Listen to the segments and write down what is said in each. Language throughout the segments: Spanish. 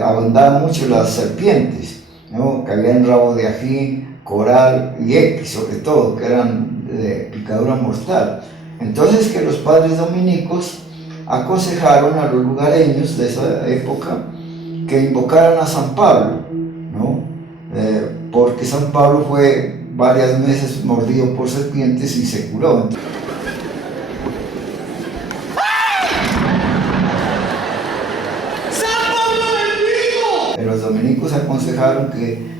abundaban mucho las serpientes, ¿no? Que habían rabo de ají, coral y equis, sobre todo, que eran de picadura mortal. Entonces que los padres dominicos aconsejaron a los lugareños de esa época que invocaran a San Pablo, ¿no? Porque San Pablo fue varias veces mordido por serpientes y se curó. Los dominicos aconsejaron que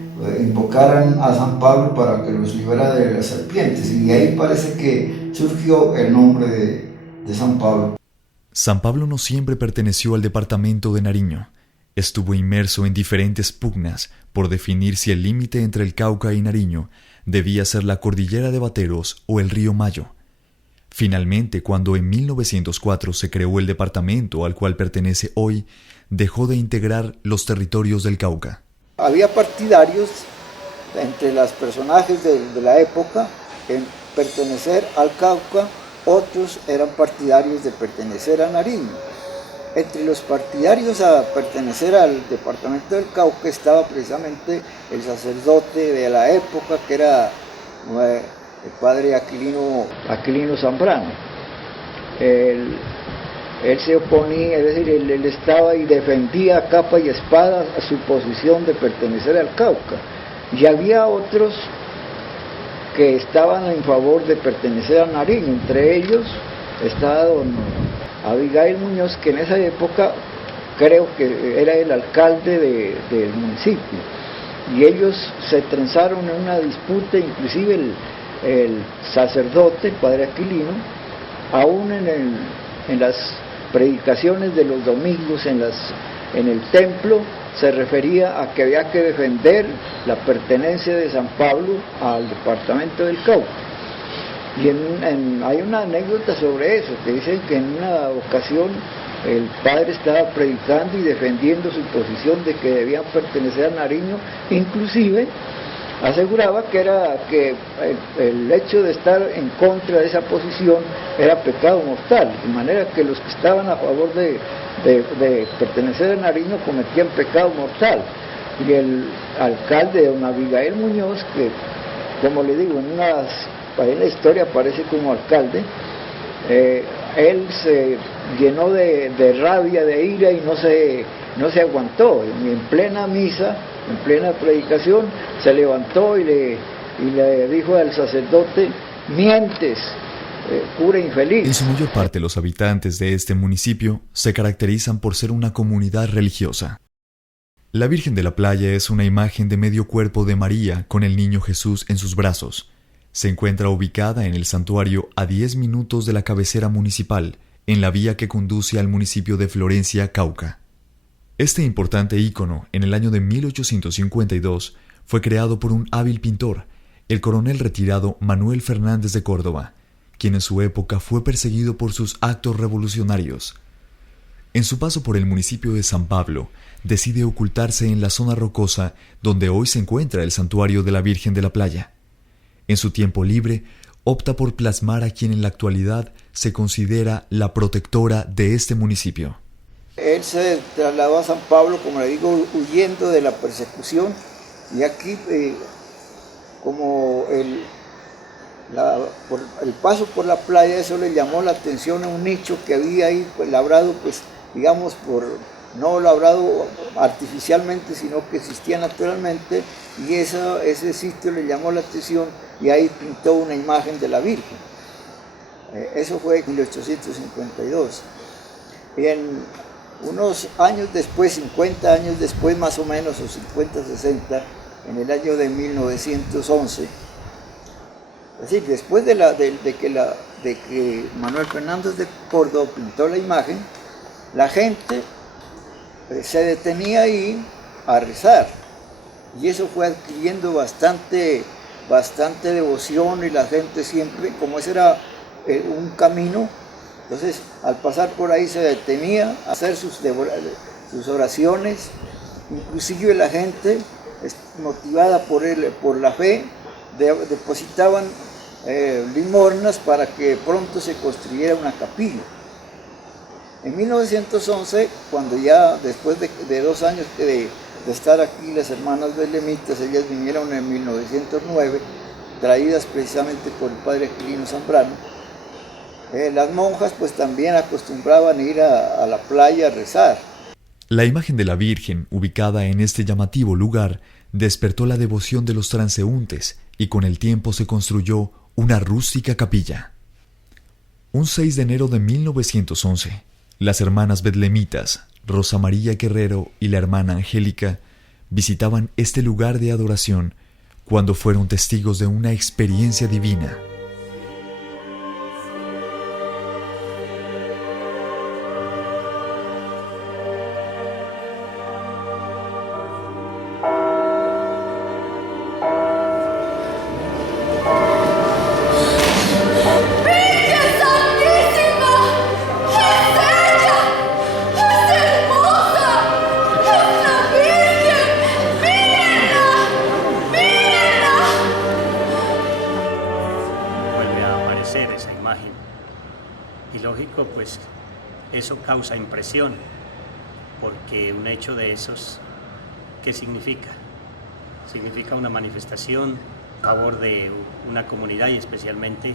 invocaran a San Pablo para que los liberara de las serpientes, y de ahí parece que surgió el nombre de San Pablo. San Pablo no siempre perteneció al departamento de Nariño. Estuvo inmerso en diferentes pugnas por definir si el límite entre el Cauca y Nariño debía ser la cordillera de Bateros o el río Mayo. Finalmente, cuando en 1904 se creó el departamento al cual pertenece hoy, dejó de integrar los territorios del Cauca. Había partidarios entre los personajes de la época en pertenecer al Cauca, otros eran partidarios de pertenecer a Nariño. Entre los partidarios a pertenecer al departamento del Cauca estaba precisamente el sacerdote de la época, que era el padre Aquilino Zambrano. Él se oponía, es decir, él estaba y defendía a capa y espada a su posición de pertenecer al Cauca. Y había otros que estaban en favor de pertenecer a Nariño, entre ellos estaba don Abigail Muñoz, que en esa época creo que era el alcalde del municipio. Y ellos se trenzaron en una disputa, inclusive el sacerdote, el padre Aquilino, aún en las predicaciones de los domingos en el templo, se refería a que había que defender la pertenencia de San Pablo al departamento del Cauca. Y hay una anécdota sobre eso, que dicen que en una ocasión el padre estaba predicando y defendiendo su posición de que debían pertenecer a Nariño, inclusive aseguraba que el hecho de estar en contra de esa posición era pecado mortal, de manera que los que estaban a favor de pertenecer a Nariño cometían pecado mortal. Y el alcalde, don Abigail Muñoz, que como le digo, en la historia aparece como alcalde, él se llenó de rabia, de ira, y no se aguantó, y en plena misa, en plena predicación, se levantó y le dijo al sacerdote: mientes, cura infeliz. En su mayor parte, los habitantes de este municipio se caracterizan por ser una comunidad religiosa. La Virgen de la Playa es una imagen de medio cuerpo de María con el niño Jesús en sus brazos. Se encuentra ubicada en el santuario a 10 minutos de la cabecera municipal, en la vía que conduce al municipio de Florencia, Cauca. Este importante ícono, en el año de 1852, fue creado por un hábil pintor, el coronel retirado Manuel Fernández de Córdoba, quien en su época fue perseguido por sus actos revolucionarios. En su paso por el municipio de San Pablo, decide ocultarse en la zona rocosa donde hoy se encuentra el santuario de la Virgen de la Playa. En su tiempo libre, opta por plasmar a quien en la actualidad se considera la protectora de este municipio. Él se trasladó a San Pablo, como le digo, huyendo de la persecución, y aquí como por el paso por la playa, eso le llamó la atención a un nicho que había ahí, pues, labrado, pues digamos, no labrado artificialmente, sino que existía naturalmente, y ese sitio le llamó la atención, y ahí pintó una imagen de la Virgen. Eso fue en 1852. Y unos años después, 50 años después más o menos, o 50, 60, en el año de 1911, es decir, después de que Manuel Fernández de Córdoba pintó la imagen, la gente se detenía ahí a rezar, y eso fue adquiriendo bastante devoción, y la gente siempre, como ese era un camino, entonces al pasar por ahí se detenía a hacer sus oraciones. Inclusive la gente, motivada por la fe, depositaban limosnas para que pronto se construyera una capilla. En 1911, cuando ya después de 2 años de estar aquí las hermanas betlemitas, ellas vinieron en 1909, traídas precisamente por el padre Aquilino Zambrano. Las monjas pues también acostumbraban ir a la playa a rezar. La imagen de la Virgen, ubicada en este llamativo lugar, despertó la devoción de los transeúntes y con el tiempo se construyó una rústica capilla. Un 6 de enero de 1911, las hermanas betlemitas, Rosa María Guerrero y la hermana Angélica, visitaban este lugar de adoración cuando fueron testigos de una experiencia divina. Esa imagen y lógico, pues eso causa impresión, porque un hecho de esos, ¿qué significa? Significa una manifestación a favor de una comunidad y especialmente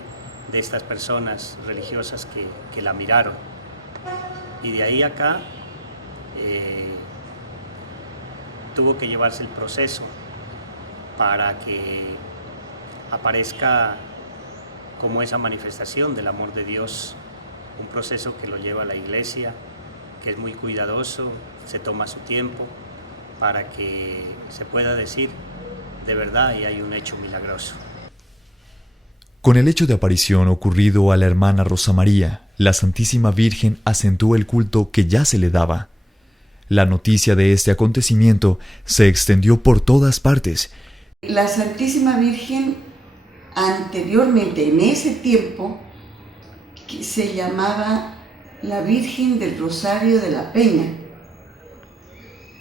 de estas personas religiosas que la miraron, y de ahí acá tuvo que llevarse el proceso para que aparezca como esa manifestación del amor de Dios, un proceso que lo lleva a la iglesia, que es muy cuidadoso, se toma su tiempo para que se pueda decir de verdad y hay un hecho milagroso. Con el hecho de aparición ocurrido a la hermana Rosa María, la Santísima Virgen acentuó el culto que ya se le daba. La noticia de este acontecimiento se extendió por todas partes. La Santísima Virgen anteriormente, en ese tiempo, que se llamaba la Virgen del Rosario de la Peña.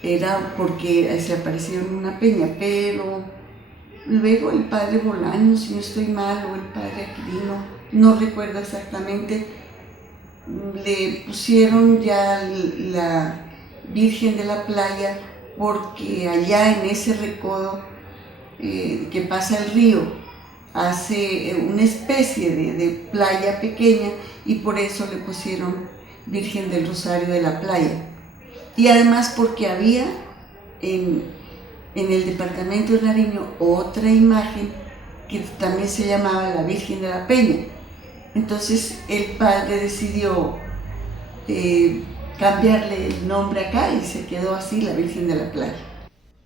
Era porque se apareció en una peña, pero luego el padre Bolaños, si no estoy mal, o el padre Aquilino, no recuerdo exactamente, le pusieron ya la Virgen de la Playa porque allá en ese recodo que pasa el río, hace una especie de playa pequeña y por eso le pusieron Virgen del Rosario de la Playa. Y además porque había en el departamento de Nariño otra imagen que también se llamaba la Virgen de la Peña. Entonces el padre decidió cambiarle el nombre acá y se quedó así, la Virgen de la Playa.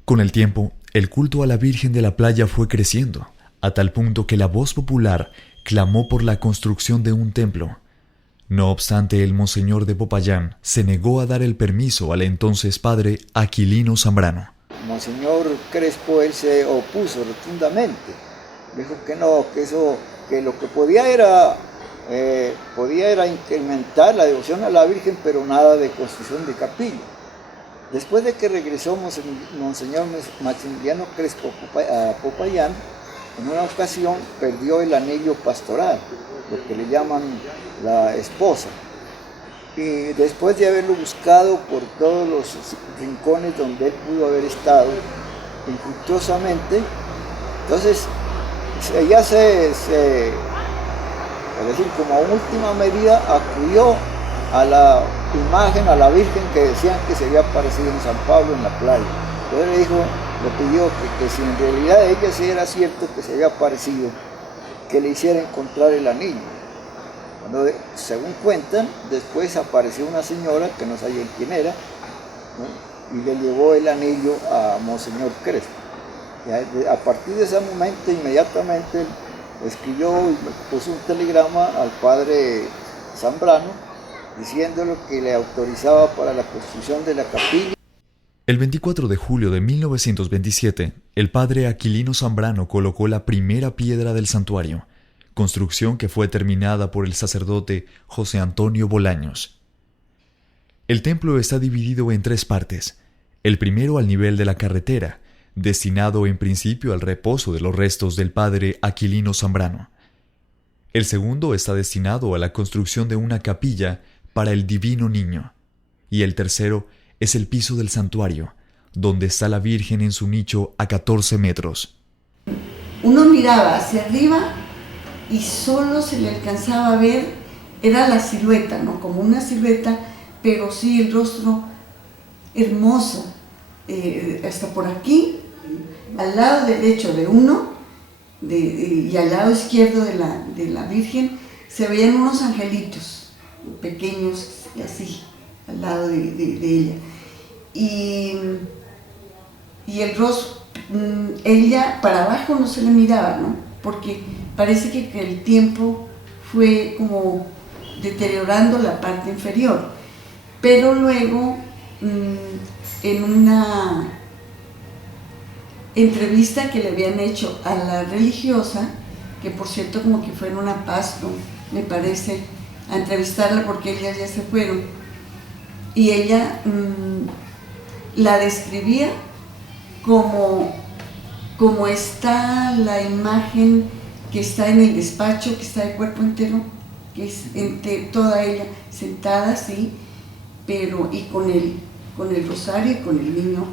Con el tiempo, el culto a la Virgen de la Playa fue creciendo, a tal punto que la voz popular clamó por la construcción de un templo. No obstante, el monseñor de Popayán se negó a dar el permiso al entonces padre Aquilino Zambrano. Monseñor Crespo, él se opuso rotundamente. Dijo que no, que lo que podía era incrementar la devoción a la Virgen, pero nada de construcción de capilla. Después de que regresó Monseñor Maximiliano Crespo a Popayán, en una ocasión perdió el anillo pastoral, lo que le llaman la esposa. Y después de haberlo buscado por todos los rincones donde él pudo haber estado, infructuosamente, entonces ella es decir, como última medida, acudió a la imagen, a la Virgen que decían que se había aparecido en San Pablo en la playa. Entonces le dijo, le pidió que si en realidad ella sí era cierto que se había aparecido, que le hiciera encontrar el anillo. Cuando, según cuentan, después apareció una señora, que no sabía quién era, ¿no? Y le llevó el anillo a Monseñor Crespo. Y a partir de ese momento, inmediatamente escribió y puso un telegrama al padre Zambrano, diciéndole que le autorizaba para la construcción de la capilla. El 24 de julio de 1927, el padre Aquilino Zambrano colocó la primera piedra del santuario, construcción que fue terminada por el sacerdote José Antonio Bolaños. El templo está dividido en 3 partes. El primero al nivel de la carretera, destinado en principio al reposo de los restos del padre Aquilino Zambrano. El segundo está destinado a la construcción de una capilla para el divino niño. Y el tercero es el piso del santuario, donde está la Virgen en su nicho a 14 metros. Uno miraba hacia arriba y solo se le alcanzaba a ver, era la silueta, ¿no? Como una silueta, pero sí el rostro hermoso, hasta por aquí, al lado derecho de uno y al lado izquierdo de la Virgen, se veían unos angelitos pequeños, así, al lado de ella. Y el rostro, ella para abajo no se le miraba, ¿no? Porque parece que el tiempo fue como deteriorando la parte inferior. Pero luego, en una entrevista que le habían hecho a la religiosa, que por cierto como que fue en una Pasto, me parece, a entrevistarla porque ellas ya se fueron, y ella la describía como está la imagen que está en el despacho, que está de cuerpo entero, que es toda ella sentada así, pero y con el rosario y con el niño.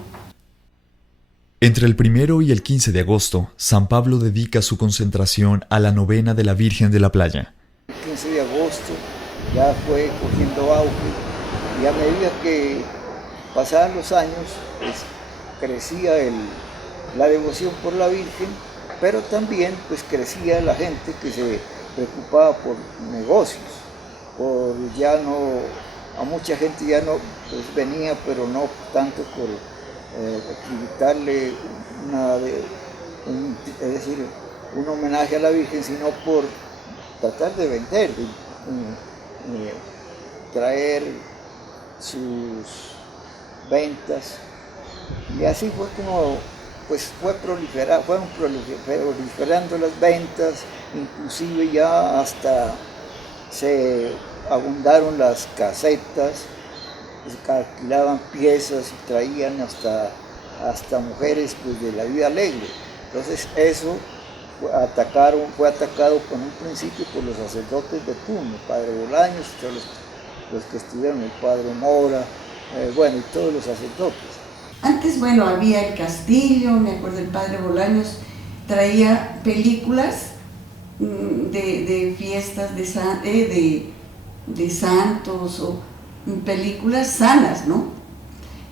Entre el 1 y el 15 de agosto, San Pablo dedica su concentración a la novena de la Virgen de la Playa. El 15 de agosto ya fue cogiendo auge y a medida que pasaban los años, pues, crecía la devoción por la Virgen, pero también pues crecía la gente que se preocupaba por negocios, a mucha gente ya no pues venía, pero no tanto por quitarle es decir, un homenaje a la Virgen, sino por tratar de vender, traer sus ventas, y así fue como pues fueron proliferando las ventas, inclusive ya hasta se abundaron las casetas, se alquilaban piezas y traían hasta mujeres pues, de la vida alegre. Entonces eso fue atacado con un principio por los sacerdotes de turno, el padre Bolaños, todos los que estuvieron, el padre Mora, y todos los sacerdotes. Antes, había el castillo, me acuerdo el padre Bolaños traía películas de fiestas de santos o películas sanas, ¿no?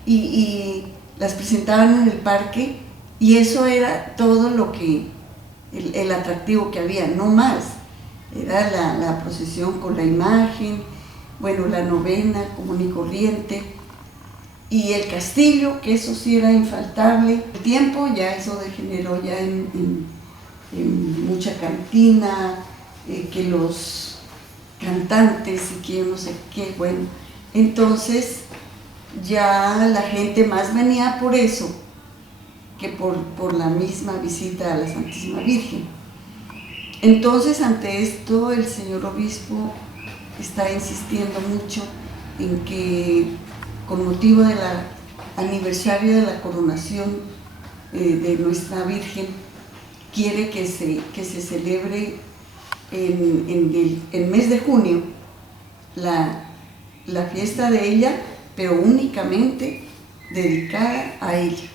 Y las presentaban en el parque y eso era todo lo que, el atractivo que había, no más. Era la procesión con la imagen, la novena común y corriente, y el castillo, que eso sí era infaltable. El tiempo ya eso degeneró ya en mucha cantina, que los cantantes y que no sé qué, entonces ya la gente más venía por eso que por la misma visita a la Santísima Virgen. Entonces, ante esto, el señor obispo está insistiendo mucho en que, con motivo del aniversario de la coronación de nuestra Virgen, quiere que se celebre en el mes de junio la fiesta de ella, pero únicamente dedicada a ella.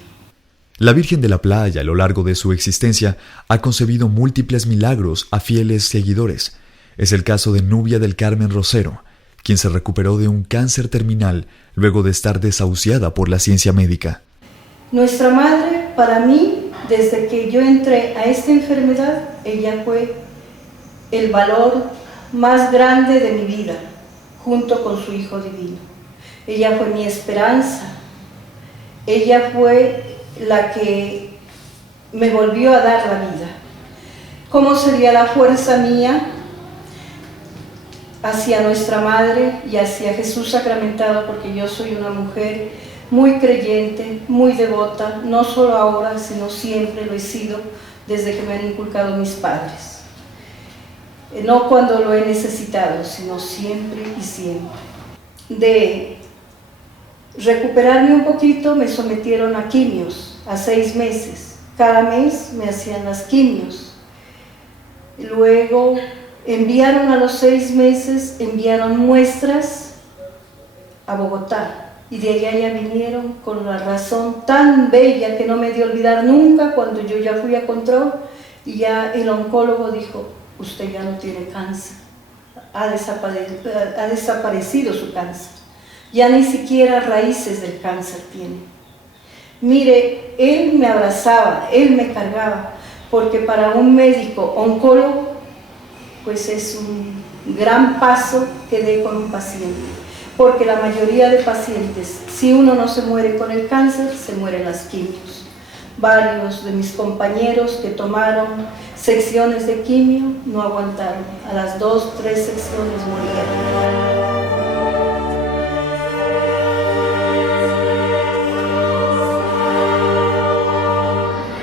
La Virgen de la Playa, a lo largo de su existencia, ha concebido múltiples milagros a fieles seguidores. Es el caso de Nubia del Carmen Rosero, quien se recuperó de un cáncer terminal luego de estar desahuciada por la ciencia médica. Nuestra madre, para mí, desde que yo entré a esta enfermedad, ella fue el valor más grande de mi vida, junto con su Hijo Divino. Ella fue mi esperanza, ella fue la que me volvió a dar la vida. ¿Cómo sería la fuerza mía hacia nuestra Madre y hacia Jesús sacramentado? Porque yo soy una mujer muy creyente, muy devota, no solo ahora, sino siempre lo he sido desde que me han inculcado mis padres. No cuando lo he necesitado, sino siempre y siempre. De recuperarme un poquito, me sometieron a quimios, a 6 meses. Cada mes me hacían las quimios. Luego enviaron a los 6 meses, enviaron muestras a Bogotá. Y de allá ya vinieron con la razón tan bella que no me de olvidar nunca cuando yo ya fui a control y ya el oncólogo dijo, usted ya no tiene cáncer, ha desaparecido su cáncer, ya ni siquiera raíces del cáncer tiene. Mire, él me abrazaba, él me cargaba, porque para un médico oncólogo pues es un gran paso que dé con un paciente. Porque la mayoría de pacientes, si uno no se muere con el cáncer, se mueren las quimios. Varios de mis compañeros que tomaron secciones de quimio no aguantaron. A las 2, 3 secciones morían.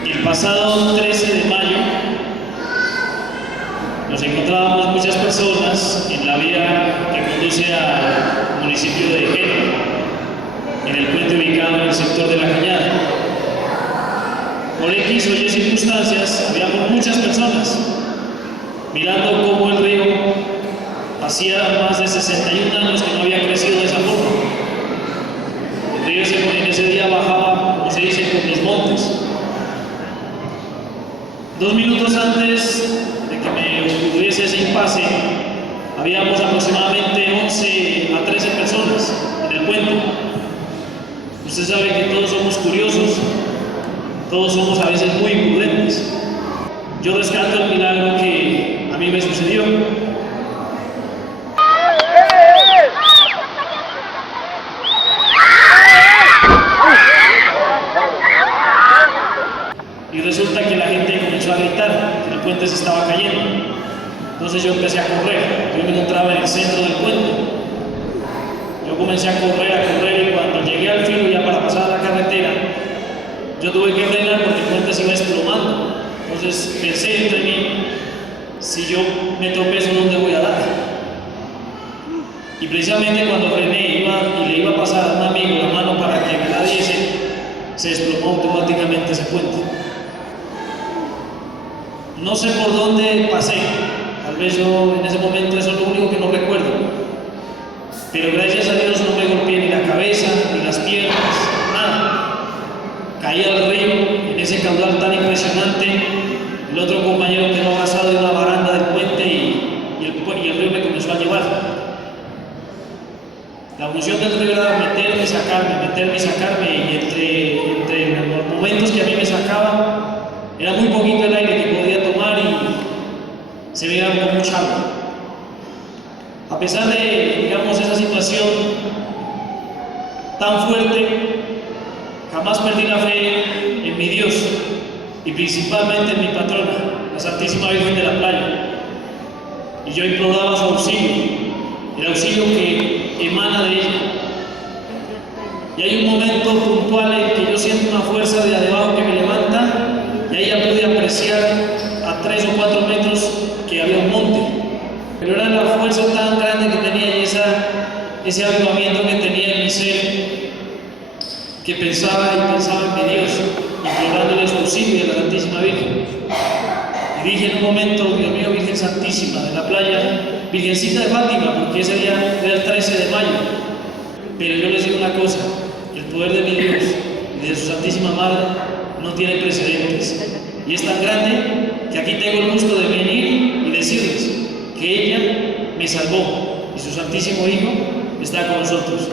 El pasado 13 de mayo nos encontrábamos muchas personas en la vía que conduce al municipio de Génova, en el puente ubicado en el sector de La Cañada. Por X o Y circunstancias, habíamos muchas personas mirando cómo el río hacía más de 61 años que no había crecido de esa forma. El río en ese día bajaba, como se dice, por los montes. 2 minutos antes de que me ocurriese ese impasse, habíamos aproximadamente 11 a 13 personas en el puente. Usted sabe que todos somos curiosos, todos somos a veces muy prudentes. Yo rescato el milagro que a mí me sucedió. Y resulta que la gente comenzó a gritar que el puente se estaba cayendo. Entonces yo empecé a correr. Yo me encontraba en el centro del puente. Yo comencé a correr y cuando llegué al filo ya para pasar a la carretera, yo tuve que frenar porque el puente se iba desplomando. Entonces pensé entre mí, si yo me tropezo, ¿dónde voy a dar? Y precisamente cuando frené y le iba a pasar a un amigo la mano para que me la diese, se desplomó automáticamente ese puente. No sé por dónde pasé, tal vez yo en ese momento eso es lo único que no recuerdo, pero gracias a Dios no me golpeé ni la cabeza, ni las piernas, nada. Caí al río en ese caudal tan impresionante, el otro compañero quedó abrazado de una baranda del puente y el río me comenzó a llevar. La función del río era meterme y sacarme, y entre los momentos que a mí me sacaba, era muy poquito el aire que podía tomar y se veía con mucha agua. A pesar de, digamos, esa situación tan fuerte, jamás perdí la fe en mi Dios y principalmente en mi patrona, la Santísima Virgen de la Playa. Y yo imploraba su auxilio, el auxilio que emana de ella. Y hay un momento puntual en que yo siento una fuerza de abajo que me levanta. Y ahí ya pude apreciar a 3 o 4 metros que había un monte. Pero era la fuerza tan grande que tenía y ese avivamiento que tenía en mi ser, que pensaba en mi Dios, implorándole su auxilio a la Santísima Virgen. Y dije en un momento, Dios mío, Virgen Santísima de la Playa, Virgencita de Fátima, porque ese día era el 13 de mayo. Pero yo les digo una cosa, el poder de mi Dios y de su Santísima Madre no tiene precedentes, y es tan grande que aquí tengo el gusto de venir y decirles que ella me salvó y su Santísimo Hijo está con nosotros.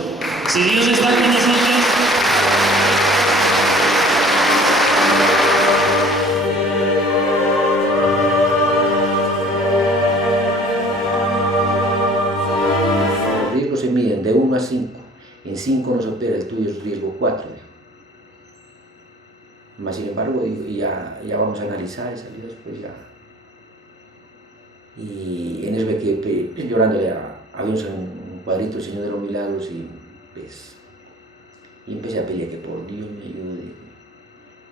Si Dios está con nosotros, los riesgos se miden de 1 a 5, en 5 no se opera, el tuyo es riesgo 4. Mas sin embargo, ya vamos a analizar esa salida después ya. Y en eso me quedé llorando, había un cuadrito del Señor de los Milagros y empecé a pedir que por Dios me ayude,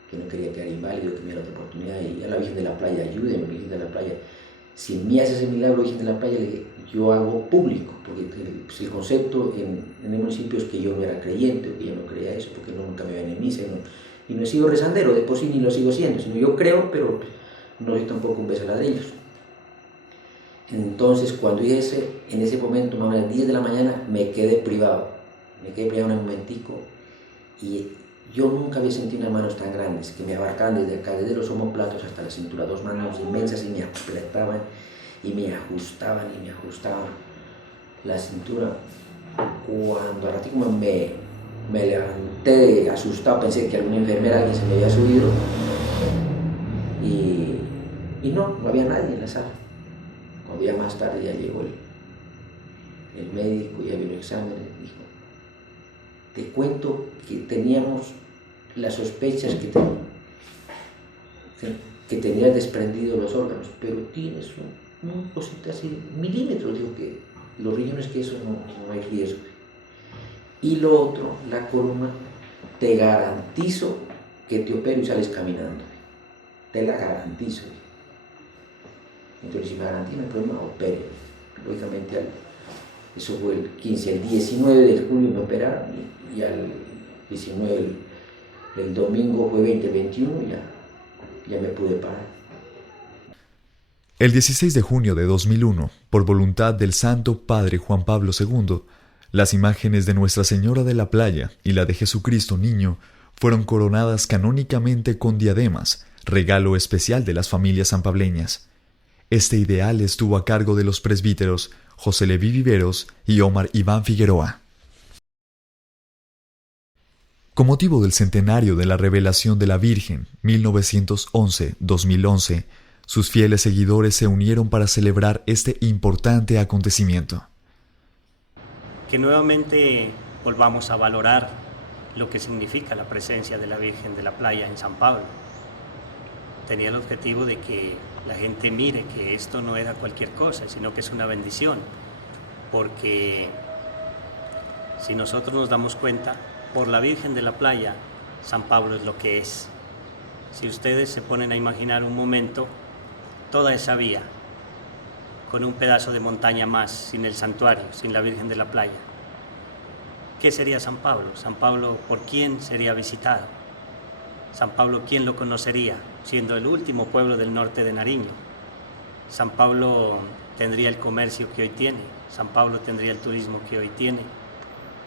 que no quería quedar inválido, que me diera otra oportunidad, y a la Virgen de la Playa, ayúdenme, Virgen de la Playa. Si me hace ese milagro, Virgen de la Playa, yo hago público, porque el concepto en el municipio es que yo no era creyente, o que yo no creía eso, porque nunca me veía en misa, y no he sido rezandero, de por sí ni lo sigo siendo, sino yo creo, pero no soy tampoco un besaladrillos. Entonces, cuando dije en ese momento, más o menos a las 10 de la mañana, me quedé privado. Me quedé peleando un momentico y yo nunca había sentido unas manos tan grandes que me abarcaban desde acá, desde los omóplatos hasta la cintura, 2 manos inmensas y me apretaban y me ajustaban la cintura. Cuando a ratito me levanté asustado, pensé que alguna enfermera, alguien se me había subido y no había nadie en la sala. Cuando ya más tarde ya llegó el médico, ya vio el examen y dijo: te cuento que teníamos las sospechas que tenías desprendido los órganos, pero tienes un cosita así, milímetros, digo, que los riñones, que eso no hay riesgo. Y lo otro, la columna, te garantizo que te opero y sales caminando. Te la garantizo. Entonces, si me garantiza el problema, opere. Lógicamente, eso fue el 15. El 19 de julio me operaron y al 19, el domingo fue 20, 21, ya me pude parar. El 16 de junio de 2001, por voluntad del Santo Padre Juan Pablo II, las imágenes de Nuestra Señora de la Playa y la de Jesucristo Niño fueron coronadas canónicamente con diademas, regalo especial de las familias sanpableñas. Este ideal estuvo a cargo de los presbíteros José Leví Viveros y Omar Iván Figueroa. Con motivo del centenario de la revelación de la Virgen, 1911-2011, sus fieles seguidores se unieron para celebrar este importante acontecimiento. Que nuevamente volvamos a valorar lo que significa la presencia de la Virgen de la Playa en San Pablo. Tenía el objetivo de que la gente mire que esto no era cualquier cosa, sino que es una bendición, porque si nosotros nos damos cuenta, por la Virgen de la Playa, San Pablo es lo que es. Si ustedes se ponen a imaginar un momento, toda esa vía, con un pedazo de montaña más, sin el santuario, sin la Virgen de la Playa, ¿qué sería San Pablo? San Pablo, ¿por quién sería visitado? San Pablo, ¿quién lo conocería? Siendo el último pueblo del norte de Nariño. San Pablo tendría el comercio que hoy tiene, San Pablo tendría el turismo que hoy tiene,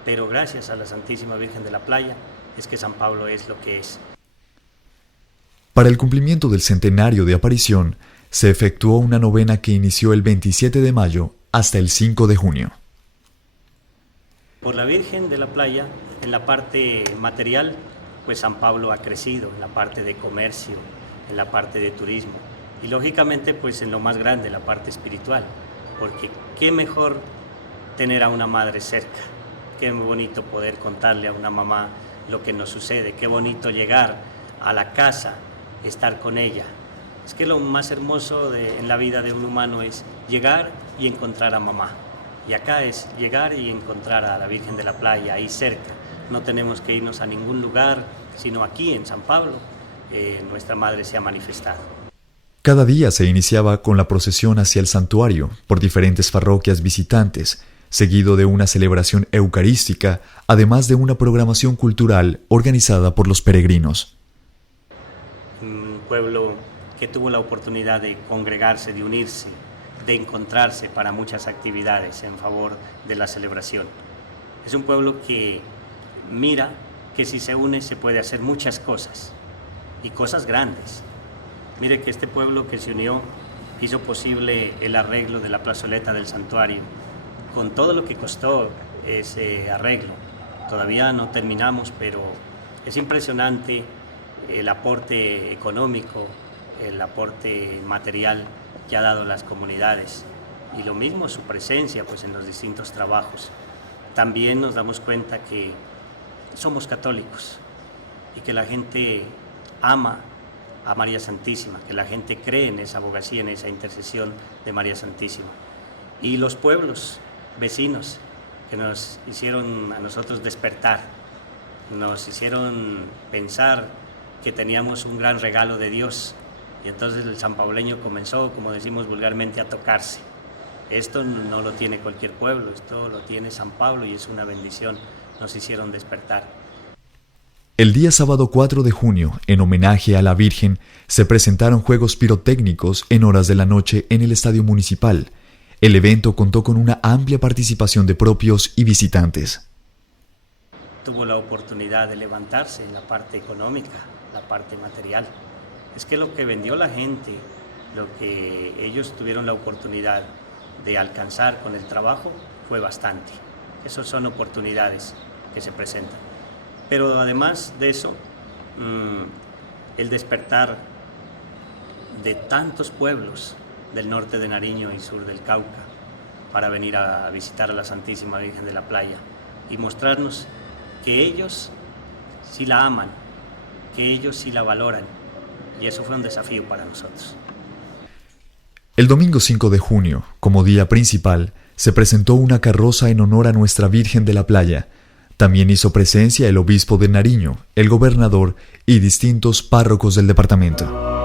pero gracias a la Santísima Virgen de la Playa es que San Pablo es lo que es. Para el cumplimiento del centenario de aparición, se efectuó una novena que inició el 27 de mayo hasta el 5 de junio. Por la Virgen de la Playa, en la parte material, pues San Pablo ha crecido, en la parte de comercio, en la parte de turismo, y lógicamente pues en lo más grande, la parte espiritual, porque qué mejor tener a una madre cerca, qué bonito poder contarle a una mamá lo que nos sucede, qué bonito llegar a la casa, estar con ella. Es que lo más hermoso en la vida de un humano es llegar y encontrar a mamá. Y acá es llegar y encontrar a la Virgen de la Playa, ahí cerca. No tenemos que irnos a ningún lugar, sino aquí en San Pablo, nuestra Madre se ha manifestado. Cada día se iniciaba con la procesión hacia el santuario por diferentes parroquias visitantes, seguido de una celebración eucarística, además de una programación cultural organizada por los peregrinos. Un pueblo que tuvo la oportunidad de congregarse, de unirse, de encontrarse para muchas actividades en favor de la celebración. Es un pueblo que mira que si se une se puede hacer muchas cosas, y cosas grandes. Mire que este pueblo que se unió hizo posible el arreglo de la plazoleta del santuario, con todo lo que costó ese arreglo. Todavía no terminamos, pero es impresionante el aporte económico, el aporte material que ha dado las comunidades, y lo mismo su presencia pues en los distintos trabajos. También nos damos cuenta que somos católicos y que la gente ama a María Santísima, que la gente cree en esa abogacía, en esa intercesión de María Santísima. Y los pueblos vecinos que nos hicieron a nosotros despertar, nos hicieron pensar que teníamos un gran regalo de Dios, y entonces el sanpableño comenzó, como decimos vulgarmente, a tocarse. Esto no lo tiene cualquier pueblo, esto lo tiene San Pablo y es una bendición, nos hicieron despertar. El día sábado 4 de junio, en homenaje a la Virgen, se presentaron juegos pirotécnicos en horas de la noche en el Estadio Municipal. El evento contó con una amplia participación de propios y visitantes. tuvo la oportunidad de levantarse en la parte económica, la parte material. Es que lo que vendió la gente, lo que ellos tuvieron la oportunidad de alcanzar con el trabajo fue bastante. Esas son oportunidades que se presentan. Pero además de eso, el despertar de tantos pueblos del norte de Nariño y sur del Cauca para venir a visitar a la Santísima Virgen de la Playa y mostrarnos que ellos sí la aman, que ellos sí la valoran, y eso fue un desafío para nosotros. El domingo 5 de junio, como día principal, se presentó una carroza en honor a Nuestra Virgen de la Playa. También hizo presencia el obispo de Nariño, el gobernador y distintos párrocos del departamento.